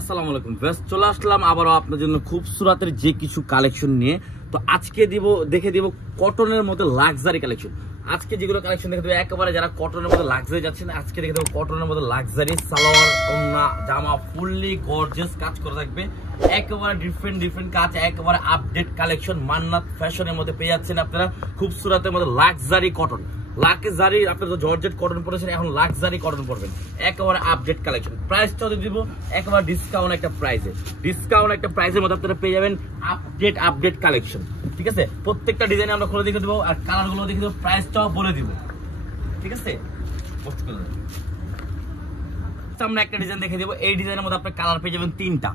আসসালামু আলাইকুম বেশ, চলে আসলাম আবারও আপনার জন্য খুবসুরাতের যে কিছু কালেকশন নিয়ে। তো আজকে দেখে দিব কটনের মধ্যে লাক্সারি কালেকশন। আজকে যেগুলো কালেকশন দেখে দেবো একেবারে যারা কটনের মধ্যে লাক্সারি যাচ্ছেন, আজকে দেখে দেবো কটনের মধ্যে লাক্সারি সালোয়ার, ওড়না, জামা ফুললি গর্জিয়াস কাজ করে থাকবে। একেবারে ডিফারেন্ট কাজ, একেবারে আপডেট কালেকশন মান্নাত ফ্যাশনের মধ্যে পেয়ে যাচ্ছেন আপনারা খুবসুরাতের মধ্যে লাক্সারি কটন। লাক্সারি আপনার তো জর্জেট কটন পড়েছেন, এখন লাক্সারি কটন পড়বেন, একেবারে আপডেট কালেকশন। প্রাইসটাও দিব একেবারে ডিসকাউন্ট একটা প্রাইসের মধ্যে আপনারা পেয়ে যাবেন আপডেট কালেকশন। ঠিক আছে, প্রত্যেকটা ডিজাইন আমরা খুলে দেখে দেবো আর কালার গুলো দেখে দেবো, প্রাইসটাও বলে দিব। ঠিক আছে, আমরা একটা ডিজাইন দেখে দেবো। এই ডিজাইনের মধ্যে আপনার কালার পেয়ে যাবেন তিনটা,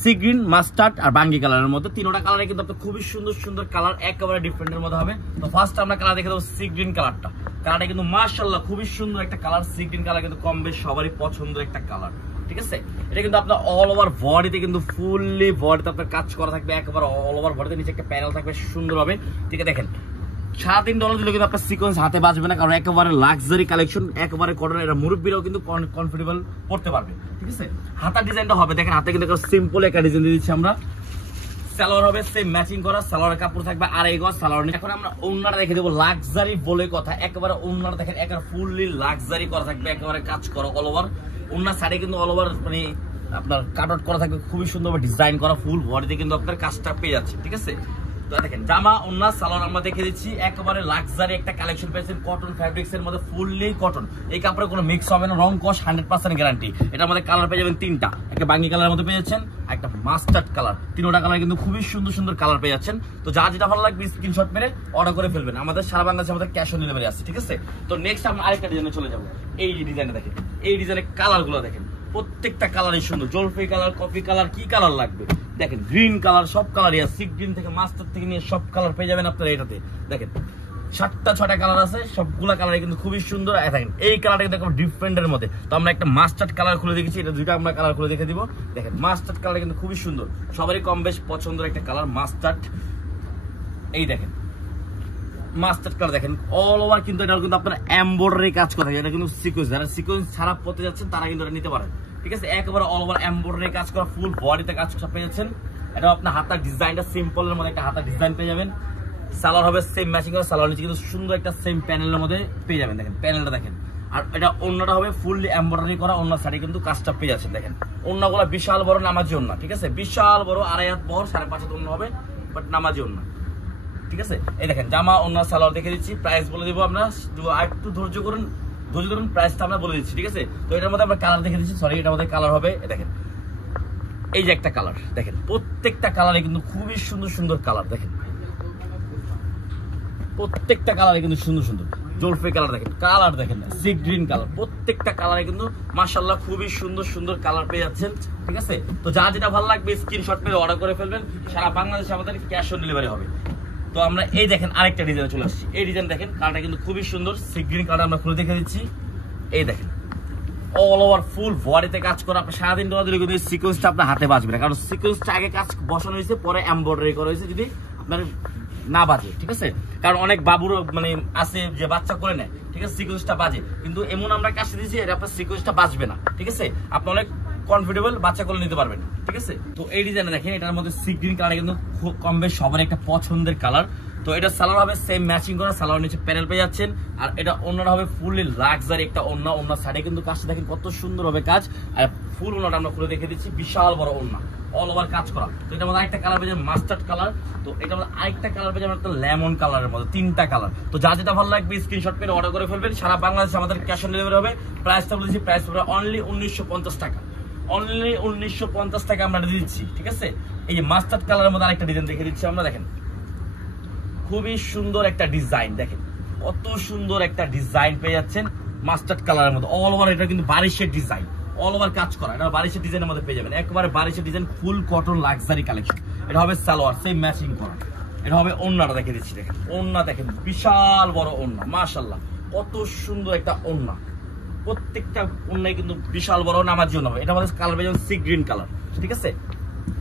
সি গ্রিন, মাস্টার্ড আর বাঙ্গি কালারের মধ্যে। তিনটা কালারে কিন্তু আপনার খুবই সুন্দর কালার, একেবারে ডিফারেন্টের মধ্যে হবে। তো ফার্স্ট আমরা কালার দেখে দেবো সি গ্রিন কালারটা। কালারটা কিন্তু মাশাআল্লাহ খুবই সুন্দর একটা কালার। সি গ্রিন কালার কিন্তু কম বেশ সবারই পছন্দের একটা কালার। ঠিক আছে, এটা কিন্তু আপনার অল ওভার বডিতে কিন্তু ফুললি বডিতে আপনার কাজ করা থাকবে, একেবারে অল ওভার বডিতে নিচে একটা প্যানেল থাকবে সুন্দর হবে। ঠিক আছে, দেখেন $3.5 দিলে কিন্তু আপনার সিকোয়েন্স হাতে বাজবে না, কারণ একেবারে লাক্সারি কালেকশন, একেবারে কটন। এটা মুরব্বীরাও কিন্তু কমফোর্টেবল পড়তে পারবে। ঠিক আছে, হাতার ডিজাইনটা হবে দেখেন, হাতে কিন্তু সিম্পল একটা ডিজাইন দিয়ে দিচ্ছি আমরা। সালোয়ার হবে সেম ম্যাচিং করা, সালোয়ারের কাপড় থাকবে আড়াই গজ সালোয়ার। এখন আমরা ওড়নাটা দেখে দেবো, লাক্সারি বলে কথা, একেবারে ওড়নাটা দেখেন একেবারে ফুললি লাক্সারি করা থাকবে, একেবারে কাজ করা অল ওভার। ওড়নার সাইডে কিন্তু অল ওভার মানে আপনার কাট আউট করা থাকবে, খুবই সুন্দরভাবে ডিজাইন করা, ফুল বডিতে কিন্তু আপনার কাজটা পেয়ে যাচ্ছে। ঠিক আছে, তো দেখেন জামা, ওড়না, সালোয়ার আমরা দেখে দিচ্ছি, একেবারে লাক্সারি একটা কালেকশন পেয়েছেন কটন ফ্যাব্রিক্স এর মধ্যে, ফুললি কটন। এই কাপড়ে কোনো মিক্স হবে না, রং কস 100% গ্যারান্টি। এটার মধ্যে কালার পেয়ে যাবেন তিনটা, একটা বাঙ্গি কালারের মধ্যে পেয়ে যাচ্ছেন, একটা মাস্টার্ড কালার। তিনটা কালার কিন্তু খুবই সুন্দর কালার পেয়ে যাচ্ছেন। তো যা যেটা ভালো লাগবে স্ক্রিনশট মেরে অর্ডার করে ফেলবেন। আমাদের সারা বাংলাদেশে আমাদের ক্যাশ অন ডেলিভারি আছে। ঠিক আছে, তো নেক্সট আমরা আরেকটা ডিজাইনে চলে যাবো। এই ডিজাইনে দেখেন, এই ডিজাইনের কালার গুলো দেখেন, প্রত্যেকটা কালারই সুন্দর। জলপাই কালার, কফি কালার, কি কালার লাগবে দেখেন, গ্রিন কালার, সব কালারই আছে। সি গ্রিন থেকে মাস্টার থেকে নিয়ে সব কালার পেয়ে যাবেন আপনারা এটাতে। দেখেন 7টা কালার আছে, সবগুলা কালার কিন্তু খুবই সুন্দর। দেখেন এই কালারটা কিন্তু ডিফারেন্টের মধ্যে। তো আমরা একটা মাস্টার্ড কালার খুলে দেখেছি, এটা দুইটা আমরা কালার খুলে দেখে দিব। দেখেন মাস্টার্ড কালার কিন্তু খুবই সুন্দর, সবারই কম বেশ পছন্দের একটা কালার মাস্টার্ড। এই দেখেন মাস্টার্ড কালার, দেখেন অল ওভার কিন্তু এটা কিন্তু আপনার এমব্রয়ডারি কাজ করা থাকে। এটা কিন্তু সিকোয়েন্স, যারা সিকোয়েন্স ছাড়া পড়তে যাচ্ছেন তারা কিন্তু এটা নিতে পারেন। ঠিক আছে, একেবারে অল ওভার এমব্রয়ডারি কাজ করা, ফুল বডিতে কাজ পেয়ে যাচ্ছেন। এটা আপনার হাতার ডিজাইনটা সিম্পলের মধ্যে একটা হাতার ডিজাইন পেয়ে যাবেন। সালোয়ার হবে সেম ম্যাচিং করা, সালোয়ার নিচে কিন্তু সুন্দর একটা সেম প্যানেলের মধ্যে পেয়ে যাবেন। দেখেন প্যানেলটা দেখেন, আর এটা ওড়নাটা হবে ফুললি এমব্রয়ডারি করা, ওড়নার সাইডে কিন্তু কাজটা পেয়ে যাচ্ছেন। দেখেন ওড়নাগুলো বিশাল বড় নামাজি ওড়না। ঠিক আছে, বিশাল বড়, 2.5 হাত বড়, 5.5 হাত ওড়না হবে, বাট নামাজি ওড়না। ঠিক আছে, এই দেখেন জামা, ওড়না, সালোয়ার দেখে দিচ্ছি। প্রাইস বলে দিব, আপনারা একটু ধৈর্য করুন, প্রাইসটা আমরা বলে দিচ্ছি। ঠিক আছে, তো এটার মধ্যে আমরা কালার দেখে দিচ্ছি। সরি, এটার মধ্যে কালার হবে দেখেন, এই যে একটা কালার দেখেন, প্রত্যেকটা কালারে কিন্তু খুবই সুন্দর কালার। দেখেন প্রত্যেকটা কালারে কিন্তু সুন্দর জলপাই কালার, দেখেন কালার দেখেন, সি গ্রিন কালার, প্রত্যেকটা কালারে কিন্তু মাশাআল্লাহ খুবই সুন্দর কালার পেয়ে যাচ্ছেন। ঠিক আছে, তো যা যেটা ভালো লাগবে স্ক্রিনশট মেরে অর্ডার করে ফেলবেন, সারা বাংলাদেশে আমাদের ক্যাশ অন ডেলিভারি হবে। তো আমরা এই দেখেন আরেকটা ডিজাইনে চলে আসছি। এই ডিজাইন দেখেন, কালারটা কিন্তু খুবই সুন্দর, সি গ্রিন কালার আমরা খুলে দেখে দিচ্ছি। এই দেখেন অল ওভার ফুল বডিতে কাজ করা, আপনার $3.5 দিলে কিন্তু সিকোয়েন্সটা আপনার হাতে বাজবে না, কারণ সিকোয়েন্সটা আগে কাজ বসানো হয়েছে, পরে এমব্রয়ডারি করা হয়েছে, যদি আপনার না বাজে। ঠিক আছে, কারণ অনেক বাবুর মানে আছে যে বাচ্চা করে নেয়, ঠিক আছে, সিকোয়েন্সটা বাজে, কিন্তু এমন আমরা কাজ দিয়েছি এটা আপনার সিকোয়েন্সটা বাজবে না। ঠিক আছে, আপনি অনেক কমফোর্টেবল বাচ্চা করে নিতে পারবেন। ঠিক আছে, তো এই ডিজাইনে দেখেন, এটার মধ্যে সি গ্রিন কালার কিন্তু খুব কম বেশ সবার একটা পছন্দের কালার। তো এটা সালোয়ার হবে সেম ম্যাচিং করা, সালোয়ার নিচে প্যানেল পেয়ে যাচ্ছেন। আর এটা ওড়নাটা হবে ফুললি লাক্সারি একটা ওড়না, ওড়নার সাইডে কিন্তু কাজটা দেখেন কত সুন্দর হবে কাজ। আর ফুল ওড়নাটা আমরা খুলে দেখে দিচ্ছি, বিশাল বড় ওড়না, অল ওভার কাজ করা। তো এটার মধ্যে আরেকটা কালার পেয়ে যাবেন মাস্টার্ড কালার। তো এটার মধ্যে আরেকটা কালার পেয়ে যাবেন একটা লেমন কালারের মধ্যে, 3টা কালার। তো যা যেটা ভালো লাগবে স্ক্রিনশট করে অর্ডার করে ফেলবেন, সারা বাংলাদেশে আমাদের ক্যাশ অন ডেলিভারি হবে। প্রাইসটা বলেছি, প্রাইস হবে অনলি 1950 টাকা, অনলি 1950 টাকা আমরা দিচ্ছি। ঠিক আছে, এই যে মাস্টার্ড কালারের মধ্যে আরেকটা ডিজাইন দেখে দিচ্ছি আমরা। দেখেন খুবই সুন্দর একটা ডিজাইন, দেখেন কত সুন্দর একটা ডিজাইন পেয়ে যাচ্ছেন মাস্টার্ড কালারের মধ্যে। অল ওভার এটা কিন্তু বারিশের ডিজাইন, অল ওভার কাজ করা, এটা বারিশের ডিজাইনের মধ্যে পেয়ে যাবেন, একেবারে বারিশের design, full cotton luxury collection. এটা হবে সালোয়ার সেম ম্যাচিং করা। এটা হবে ওড়নাটা দেখে দিচ্ছি, দেখেন ওড়না দেখেন, বিশাল বড় ওড়না, মাশাআল্লাহ কত সুন্দর একটা ওড়না। প্রত্যেকটা ওড়নায় কিন্তু বিশাল বড় নামার জন্য হবে। এটা আমাদের কালার পেয়ে যাবেন সি গ্রিন কালার। ঠিক আছে,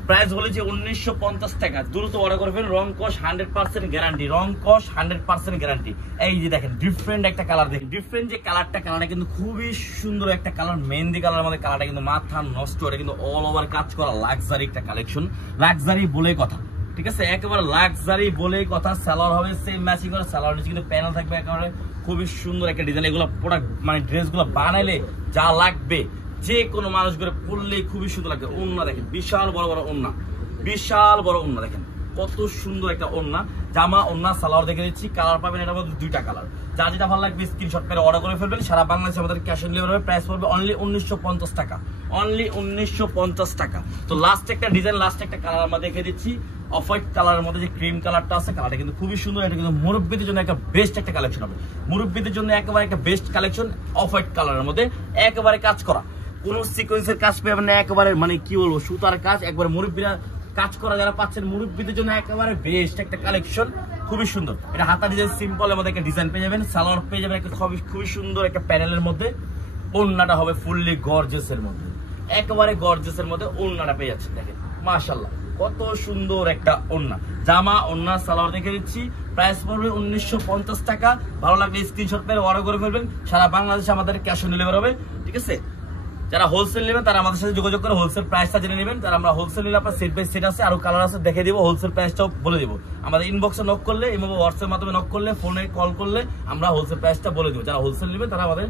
প্রাইস বলেছি 1950 টাকা। দ্রুত অর্ডার করবেন। রং কস 100% গ্যারান্টি, রং কস 100% গ্যারান্টি। এই যে দেখেন ডিফারেন্ট একটা কালার, দেখেন ডিফারেন্ট যে কালারটা কিন্তু খুবই সুন্দর একটা কালার, মেহেন্দি কালার মধ্যে। কালারটা কিন্তু মাথা নষ্ট, এটা কিন্তু অল ওভার কাজ করা লাক্সারি একটা কালেকশন। লাক্সারি বলে কথা, ঠিক আছে, একেবারে লাক্সারি বলে কথা। সালোয়ার হবে সেম ম্যাচিং করে, সালোয়ার নিচে কিন্তু প্যানেল থাকবে একেবারে খুবই সুন্দর একটা ডিজাইন। এগুলো প্রোডাক্ট মানে ড্রেসগুলো বানাইলে যা লাগবে যে কোনো মানুষ করে পরলে খুবই সুন্দর লাগবে। ওন্না দেখেন বিশাল বড় বড় ওন্না, বিশাল বড় ওন্না, দেখেন কত সুন্দর একটা ওন্না। জামা ওন্না সালোয়ার দেখে দিচ্ছি। কালার পাবেন এটার মধ্যে 2টা কালার। যা যেটা ভালো লাগবে স্ক্রিনশট করে অর্ডার করে ফেলবেন। সারা বাংলাদেশে আমাদের ক্যাশ অন ডেলিভারি হবে। প্রাইস পড়বে অনলি 1950 টাকা, অনলি 1950 টাকা। তো লাস্ট একটা ডিজাইন, লাস্ট একটা কালার আমরা দেখে দিচ্ছি। অফ হোয়াইট কালারের মধ্যে যে ক্রিম কালারটা আছে, কালারটা কিন্তু খুবই সুন্দর। এটা কিন্তু মুরব্বীদের জন্য একটা বেস্ট একটা কালেকশন হবে, মুরব্বীদের জন্য একেবারে একটা বেস্ট কালেকশন। অফ হোয়াইট কালারের মধ্যে একেবারে কাজ করা, কোনো সিকোয়েন্সের কাজ পাবেন না, একেবারে মানে কি বলবো সুতার কাজ, একবারে মুরব্বীরা কাজ করা যারা পাচ্ছেন মুরব্বীদের জন্য একেবারে বেস্ট একটা কালেকশন, খুবই সুন্দর। এটা হাতা ডিজাইন সিম্পল এর মধ্যে একটা ডিজাইন পেয়ে যাবেন। সালোয়ার পেয়ে যাবেন একটা খুবই সুন্দর একটা প্যানেলের মধ্যে। ওড়নাটা হবে ফুললি গর্জিয়াস এর মধ্যে, একেবারে গর্জিয়াস এর মধ্যে ওড়নাটা পেয়ে যাচ্ছেন। দেখেন মাশাআল্লাহ কত সুন্দর একটা ওড়না। জামা ওড়না সালোয়ার দেখে দিচ্ছি। প্রাইস পড়বে 1950 টাকা। ভালো লাগলে স্ক্রিনশট করে অর্ডার করে ফেলবেন। সারা বাংলাদেশে আমাদের ক্যাশ অন ডেলিভারি হবে, ঠিক আছে। যারা হোলসেল নেবেন তারা আমাদের সাথে যোগাযোগ করে হোলসেল প্রাইসটা জেনে নেবেন। তারা আমরা হোলসেল নিলে আপনার সেট বাই সেট আছে, আরো কালার আছে, দেখে দিব, হোলসেল প্রাইসটাও বলে দিব। আমাদের ইনবক্সে নক করলে, হোয়াটসঅ্যাপ মাধ্যমে নক করলে, ফোনে কল করলে আমরা হোলসেল প্রাইসটা বলে দিব। যারা হোলসেল নেবেন তারা আমাদের